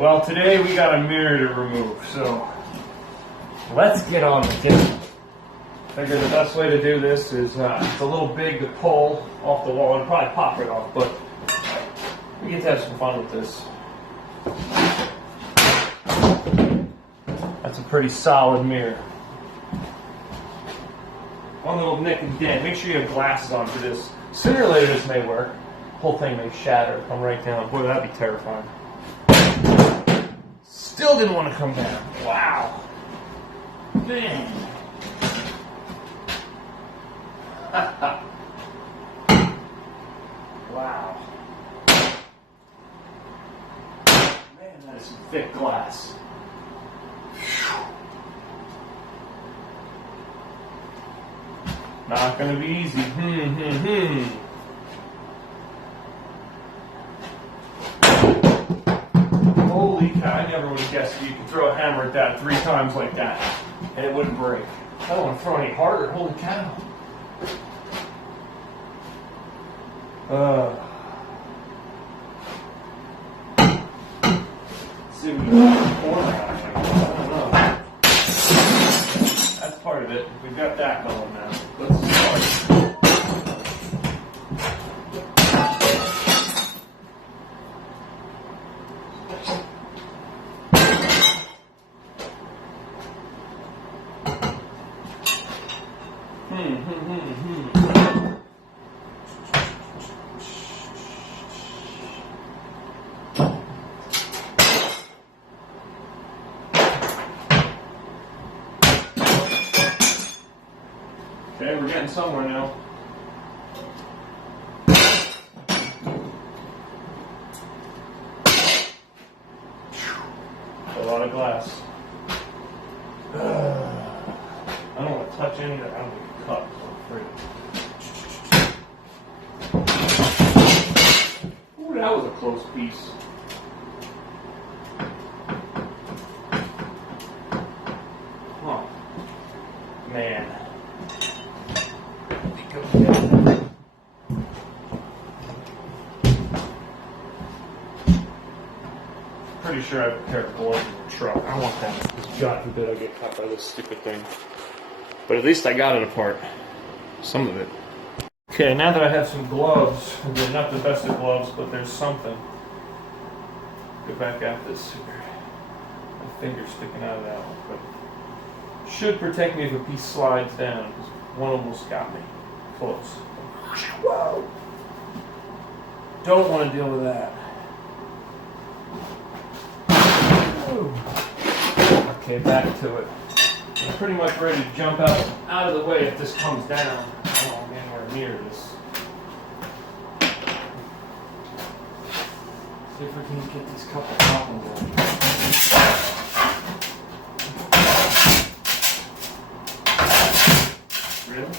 Well, today we got a mirror to remove, so let's get on with it. I figure the best way to do this is it's a little big to pull off the wall. It'll probably pop right off, but we get to have some fun with this. That's a pretty solid mirror. One little nick and dent. Make sure you have glasses on for this. Sooner or later this may work. The whole thing may shatter, come right down. Boy, that'd be terrifying. Still didn't want to come down. Wow. Man. Wow. Man, that is some thick glass. Not gonna be easy. Holy cow, I never would have guessed you could throw a hammer at that 3 times like that and it wouldn't break. I don't want to throw any harder. Holy cow. Let's see if we can get the corner out. I don't know. That's part of it. We've got that going now. Let's start. Okay, we're getting somewhere now. A lot of glass. I don't want to touch any of that. I don't want to cut, so I'm afraid. Ooh, that was a close piece. Huh. Man. Pretty sure I have a pair of gloves in the truck. I don't want that. Because God forbid I get caught by this stupid thing. But at least I got it apart. Some of it. Okay, now that I have some gloves, they're not the best of gloves, but there's something. Go back at this here. My finger's sticking out of that one. But should protect me if a piece slides down, because one almost got me. Close. Whoa! Don't want to deal with that. Okay, back to it. I'm pretty much ready to jump out of the way if this comes down. I don't want to be anywhere near this. See if we can get these couple popping down. Really?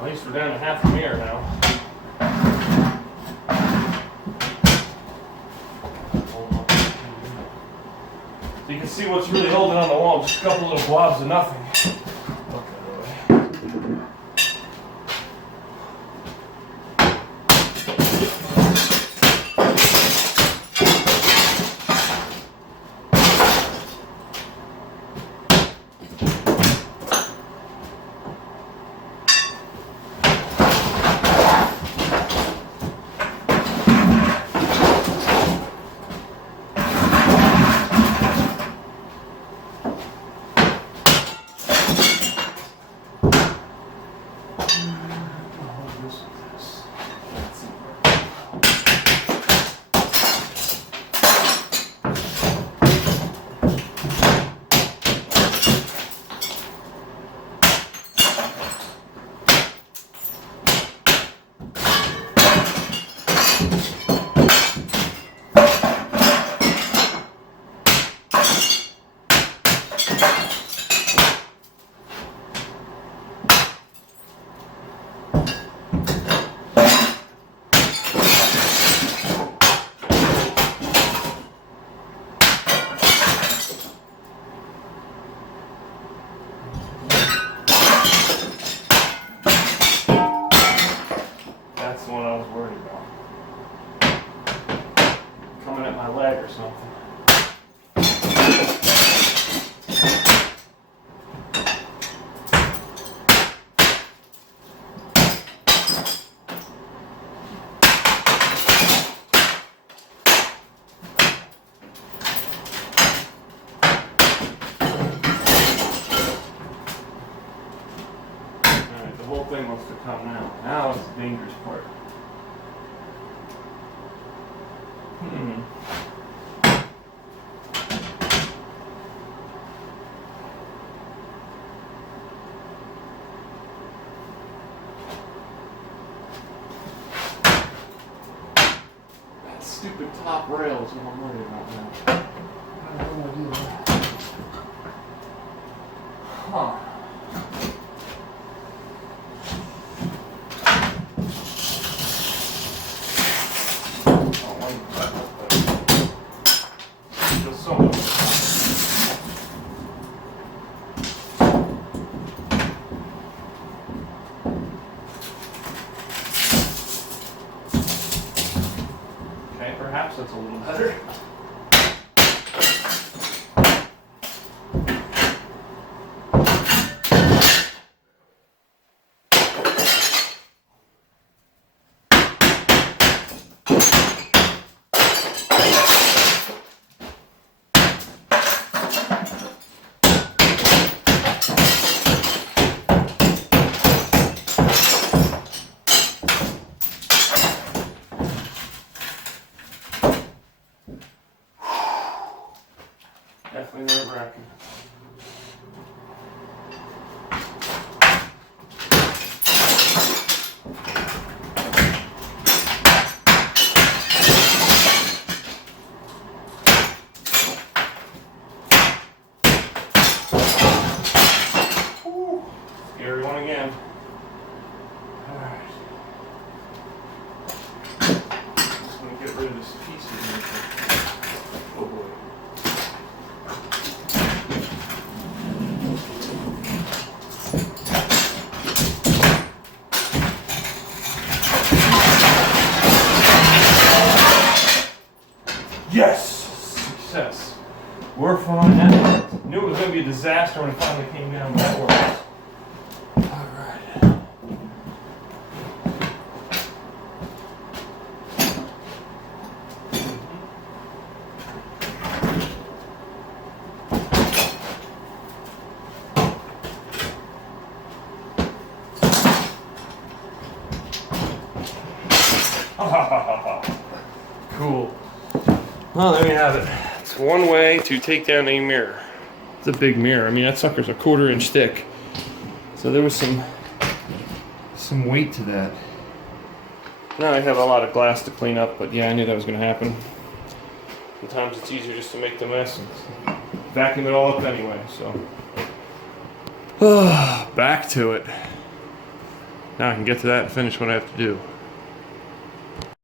At least we're down to half a mirror now. So you can see what's really holding on the wall, just a couple little blobs of nothing. Okay. really wants to come now. Now it's the dangerous part. That stupid top rail is what I'm worried about now. I don't want to do that. Huh. Okay, perhaps that's a little better. Definitely nerve-wracking. Scary one again. Alright. Just gonna get rid of this piece of here. Oh boy. Yes! Success. We're fine. That knew it was going to be a disaster when it finally came down, but that works. Alright. Cool. Well, there you have it. It's one way to take down a mirror. It's a big mirror. I mean, that sucker's a 1/4 inch thick. So there was some weight to that. Now I have a lot of glass to clean up, but yeah, I knew that was going to happen. Sometimes it's easier just to make the mess and vacuum it all up anyway, so. Back to it. Now I can get to that and finish what I have to do.